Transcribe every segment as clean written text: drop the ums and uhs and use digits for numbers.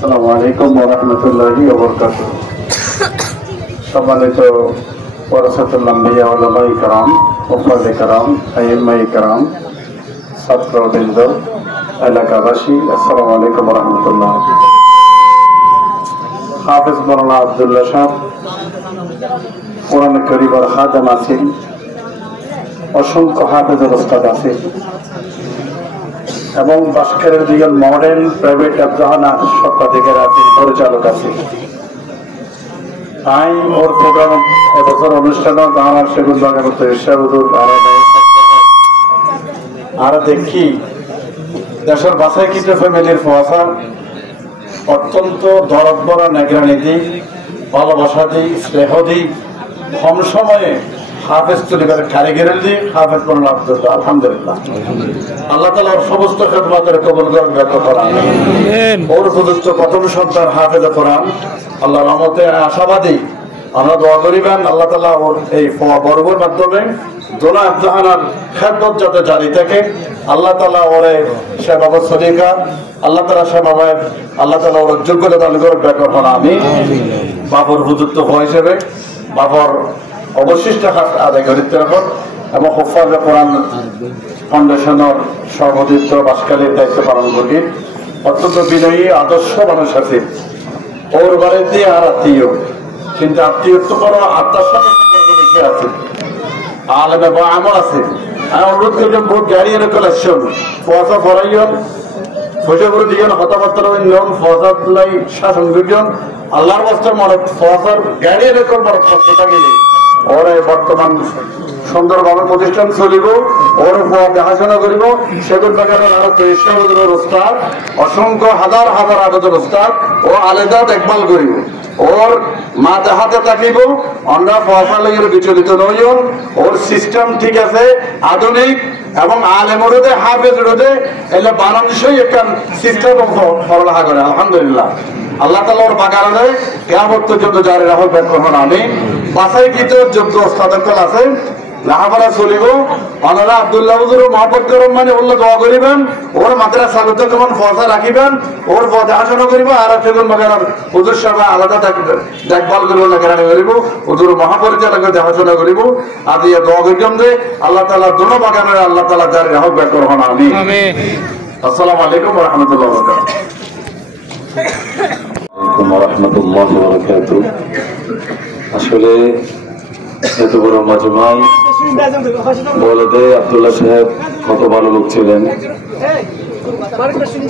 আসসালামু আলাইকুম ওয়া রাহমাতুল্লাহি ওয়া বারাকাতুহু। সম্মানিত ওয়ারাসাতুল আম্বিয়া ওয়া উলামায়ে কেরাম, উফাদে কেরাম, আইম্মায়ে কেরাম, ছাত্রবৃন্দ, এলাকাবাসী, আসসালামু আলাইকুম ওয়া রাহমাতুল্লাহ। হাফেজ মাওলানা আব্দুল্লাহ সাহেব কোরআন কারীমের খাদেম আছেন, অসংখ্য হাফেজের ওস্তাদ আছেন এবং বাস্কেরের দুজন মডেল প্রাইভেট আব্দাহানা সত্ত্বাধিকার আছে, পরিচালক আছে। তাই ওর প্রোগ্রাম এবছর অনুষ্ঠানে আমার সেগুন বাগাবত ইরশাদুল আর দেখি দেশের বাছাইকৃত ফ্যামিলির ফোয়াশা অত্যন্ত দরদ বড় নেগরানি দিই, ভালোবাসা দিই, স্নেহ দিই, কম সময়ে হাফেজ তৈরির কারিগরের দিক হাফেজ মাওলানা আব্দুল্লাহ। আলহামদুলিল্লাহ, আল্লাহ তাআলা ওর সমস্ত খেদমতের কবুল করেন, ব্যর্থ করান। ওর উপযুক্ত প্রথম সন্তান হাফেজ কোরআন, আল্লাহর রহমতে আশাবাদী। আমরা দোয়া করিবেন আল্লাহ তাআলা ওর এই বর্গের মাধ্যমে দোলা আব্দাহানার খেদমত যাতে জারি থাকে, আল্লাহ তাআলা ওরে সে বাবা সদিকা, আল্লাহ তাআলা সে বাবা, আল্লাহ তাআলা ওর যোগ্যতা দান করে ব্যর্থ করেন। আমি বাবর উপযুক্ত হওয়া হিসেবে বাবর অবশিষ্ট আদায় করিতে রাখুন এবং হুফাজে কোরআন ফাউন্ডেশনের সভাপতিত্ব বাসকালীর দায়িত্ব পালন করি। অত্যন্ত বিনয়ী আদর্শ মানুষ আছে, ওর বাড়ি দিয়ে আর আত্মীয়, কিন্তু আত্মীয়ত্ব করো আত্মার সাথে বেশি আছে, আলেমে বা আমল আছে। আমি অনুরোধ করি বহুত গাড়ি এনে কালেকশন ফোয়াশা ফরাইয়ন বসে করে দিয়েন কথাবার্তা নিয়ম ফোয়াশাই শাসন করিয়ন আল্লাহর বস্তার মনে ফোয়াশার গাড়ি এনে করবার কষ্ট থাকিনি ওরে বর্তমান সুন্দরভাবে প্রতিষ্ঠান চলিব, ওর দেখাশোনা করিব। সেগুন বাগানের আরো 23 ওস্তাদ, অসংখ্য হাজার হাজার আবেদন ওস্তাদ ও আলাদা দেখভাল করিব। ওর মাথা হাতে থাকিব, আমরা ফসলের বিচলিত নইও। ওর সিস্টেম ঠিক আছে, আধুনিক এবং আলেম রোধে হাফেজ রোধে এলে বানানসই একটা সিস্টেম সরবরাহ করে। আলহামদুলিল্লাহ, আল্লাহ তাআলা ওর বাগানে কিয়ামত পর্যন্ত জারি রাখুন, ব্যর্থ হন। আমি বাছাইকৃত যোগ্য ওস্তাদকল আছে, লাহাবারা চলিব। আল্লাহ আব্দুল্লাহ হুজুর মহব্বত করুন, মানে ওর দোয়া করিবেন, ওর মাদ্রাসা কেমন ফসা রাখিবেন, ওর দেখাশোনা করিব। আর সেগুন বাগানের হুজুর সাহেব আলাদা দেখভাল করিব, নিগরানি করিব, হুজুর মহাপরিচালক দেখাশোনা করিব। আর দিয়ে দোয়া করিলাম যে আল্লাহ তাআলা দোনো বাগানের আল্লাহ তাআলা জারি রাখুন, ব্যর্থ হন। আমি আসসালামু আলাইকুম ওয়া রাহমাতুল্লাহি ওয়া বারাকাতুহু। আসলে এত বড় মাজমায় বলদে আব্দুল্লাহ সাহেব কত ভালো লোক ছিলেন,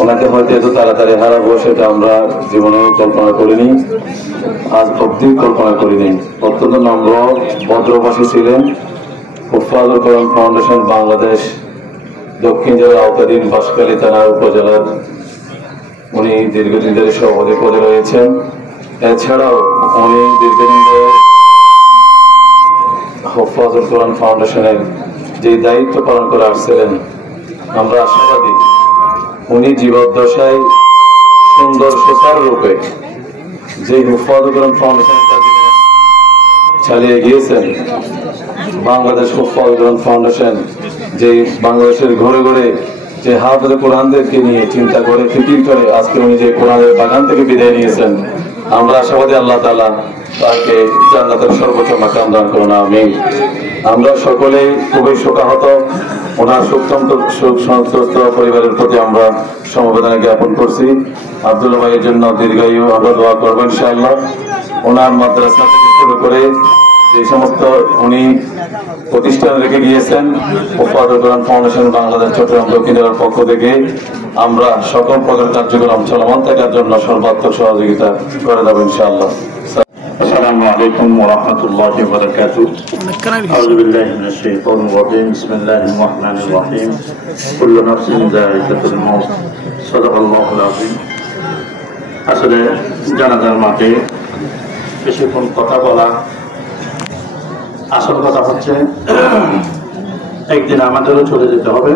ওনাকে হয়তো এত তাড়াতাড়ি হারাবো সেটা আমরা জীবনেও কল্পনা করিনি, আজ অব্দি কল্পনা করিনি। অত্যন্ত নম্র ভদ্রভাষী ছিলেন। হুফাজুল কোরআন ফাউন্ডেশন বাংলাদেশ দক্ষিণ জেলার আওতাধীন বাঁশখালী থানার উপজেলার উনি দীর্ঘদিন ধরে সভাপতি পদে রয়েছেন। এছাড়াও উনি দীর্ঘদিন ধরে হুফাজুল কোরআন ফাউন্ডেশনের যে দায়িত্ব পালন করে আসছিলেন, আমরা আশাবাদী উনি জীবদ্দশায় সুন্দর সুচার রূপে যে হুফাজুল কোরআন ফাউন্ডেশনের কাজে চালিয়ে গিয়েছেন। বাংলাদেশ হুফাজুল কোরআন ফাউন্ডেশন যে বাংলাদেশের ঘরে ঘরে যে হাফেজ কোরআনদেরকে নিয়ে চিন্তা করে ফিকির করে আজকে উনি যে কোরআনের বাগান থেকে বিদায় নিয়েছেন, আমরা আশাবাদী আল্লাহ তাআলা তাকে জান্নাতের সর্বোচ্চ মাকাম দান করুন। আমিন। আমরা সকলেই খুবই শোকাহত, ওনার শোক সন্ত্রস্ত পরিবারের প্রতি আমরা সমবেদনা জ্ঞাপন করছি। আব্দুল্লাহ ভাইয়ের জন্য দীর্ঘায়ু আমরা দোয়া করবো ইনশাআল্লাহ। ওনার মাদ্রাসা থেকে শুরু করে যে সমস্ত উনি প্রতিষ্ঠান রেখে গিয়েছেন, হুফাজুল কোরআন ফাউন্ডেশন বাংলাদেশ চট্টগ্রাম দক্ষিণ জেলার পক্ষ থেকে আমরা সকল প্রকার কার্যক্রম চলমান থাকার জন্য সর্বাত্মক সহযোগিতা করে দেবো ইনশাআল্লাহ। আসসালামু আলাইকুম ওয়া রাহমাতুল্লাহি ওয়া বারাকাতুহু। আউযু বিল্লাহি মিনাশ শাইতানির রাজীম। বিসমিল্লাহির রাহমানির রাহিম। কুল্লু নাফসিন যায়িকাতুল মাউত। সাদাকাল্লাহুল আযীম। আসলে জানাজার মাঠে বেশিক্ষণ কথা বলা, আসল কথা হচ্ছে একদিন আমাদেরও চলে যেতে হবে,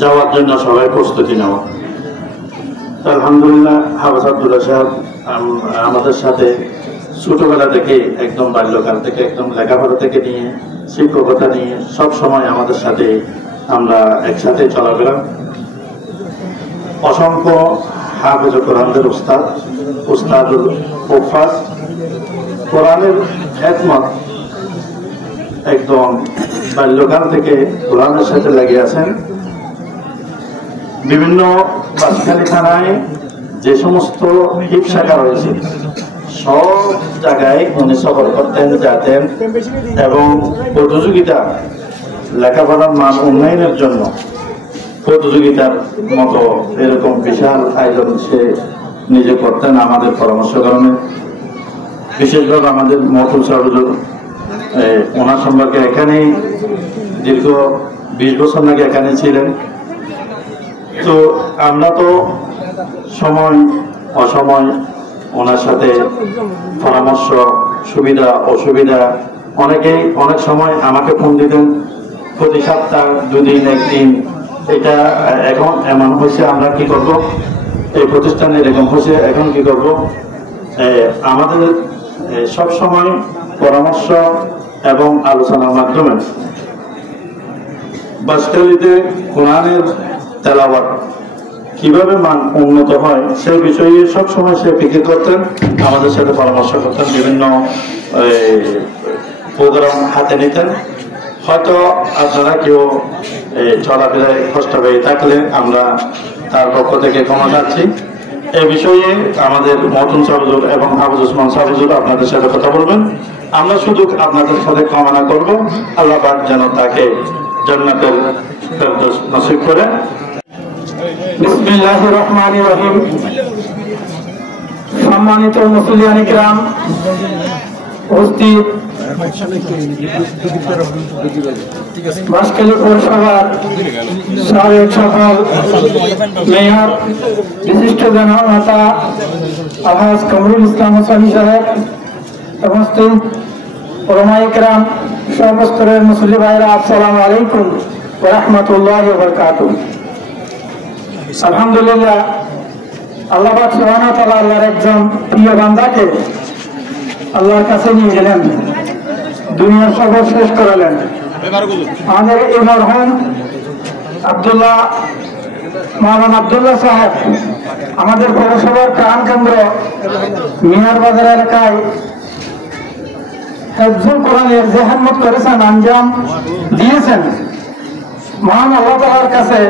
যাওয়ার জন্য সবাই প্রস্তুতি নেওয়া। আলহামদুলিল্লাহ, হাফেজ আব্দুল্লাহ সাহেব আমাদের সাথে ছোটবেলা থেকে একদম বাল্যকাল থেকে একদম লেখাপড়া থেকে নিয়ে শিক্ষকতা নিয়ে সব সময় আমাদের সাথে আমরা একসাথে চলাফেরা। অসংখ্য হাফেজ কোরআনদের উস্তাদুল ওফাস কোরআনের খেদমত একদম বাল্যকাল থেকে কোরআনের সাথে লেগে আছেন। বিভিন্ন বাঁশখালী থানায় যে সমস্ত হিফ শাখা রয়েছে সব জায়গায় উনি সফর করতেন, যেতেন এবং প্রতিযোগিতা লেখাপড়ার মান উন্নয়নের জন্য প্রতিযোগিতার মতো এরকম বিশাল আয়োজন সে নিজে করতেন আমাদের পরামর্শক্রমে। বিশেষভাবে আমাদের মহতুল সাহুজুর ওনার সম্পর্কে এখানেই দীর্ঘ 20 বছর নাকি এখানে ছিলেন। তো আমরা তো সময় অসময় ওনার সাথে পরামর্শ, সুবিধা অসুবিধা, অনেকেই অনেক সময় আমাকে ফোন দিতেন প্রতি সপ্তাহ 2 দিন 1 দিন। এটা এখন এমন হয়েছে, আমরা কি করব, এই প্রতিষ্ঠানে এরকম হয়েছে, এখন কি করব। আমাদের সব সময় পরামর্শ এবং আলোচনার মাধ্যমে বাঁশখালীতে কোরআনের তেলাওয়াত কিভাবে মান উন্নত হয় সেই বিষয়ে সব সময় সে ফিকির করতেন, আমাদের সাথে পরামর্শ করতেন, বিভিন্ন প্রোগ্রাম হাতে নিতেন। হয়তো আপনারা কেউ চলাফেরায় কষ্ট পেয়ে থাকলে আমরা তার পক্ষ থেকে ক্ষমা চাচ্ছি। এই বিষয়ে আমাদের মহতুন সাহুজুর এবং হাফেজ ওসমান সাহুজুর আপনাদের সাথে কথা বলবেন। আমরা শুধু আপনাদের সাথে কামনা করব আল্লাহ পাক যেন তাকে জান্নাতুল ফেরদৌস নসিব করে। বিসমিল্লাহির রহমানির রহিম। সম্মানিত মুসলিয়ান ইকরাম, উপস্থিত বাঁশখালী পৌরসভার সাবেক সফল মেয়র বিশিষ্ট জননেতা আলহাজ কামরুল ইসলাম ওসমানী সাহেব, উপস্থিত ওলামা ইকরাম, সর্বস্তরের মুসলিম ভাইরা, আসসালামু আলাইকুম ওয়া রাহমাতুল্লাহি ওয়া বারাকাতুহু। আলহামদুলিল্লাহ, আল্লাহ পাক সুবহানাহু ওয়া তাআলা আল্লাহর একজন প্রিয় বান্দাকে আল্লাহর কাছে নিয়ে গেলেন, দুনিয়ার সর্বশেষ করালেন। আমাদের এই মরহুম মাওলানা আব্দুল্লাহ সাহেব আমাদের পৌরসভার প্রাণ কেন্দ্র মিনার বাজার এলাকায় হিফজুল কোরআনের যে খেদমত করেছেন, আঞ্জাম দিয়েছেন, মহান আল্লাহ তাআলার কাছে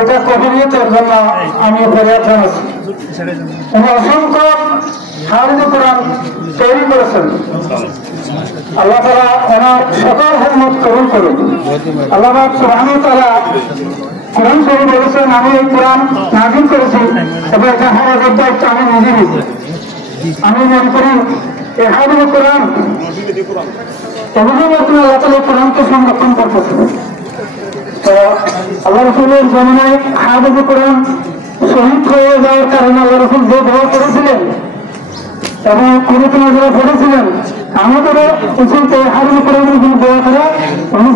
এটা কবুলিয়তের জন্য আমি ফরিয়াদ জানাচ্ছি। উনি অসংখ্য হাফেজ কোরআন তৈরি করেছেন। আল্লাহ তাআলা ওনার সকল খেদমত কবুল করুন। আল্লাহ পাক সুবহানাহু ওয়া তাআলা কোরআন শরীফে বলেছেন, আমি এই কোরআন নাযিল করেছি এবং এটা হেফাজতের দায়িত্ব আমি নিজে নিয়েছি। আমি মনে করি এই হাফেজ কোরআন এগুলোর মাধ্যমে আল্লাহ তাআলা কোরআনকে সংরক্ষণ করতেছেন। তো আল্লাহ রাসূলের জামানায় হাফেজ কোরআন শহীদ হয়ে যাওয়ার কারণে আল্লাহ রাসূল যে দোয়া করেছিলেন এবং কুরআন যারা পড়েছিলেন, আমাদেরও উচিত হাফেজ কোরআনের দোয়া করা। আমি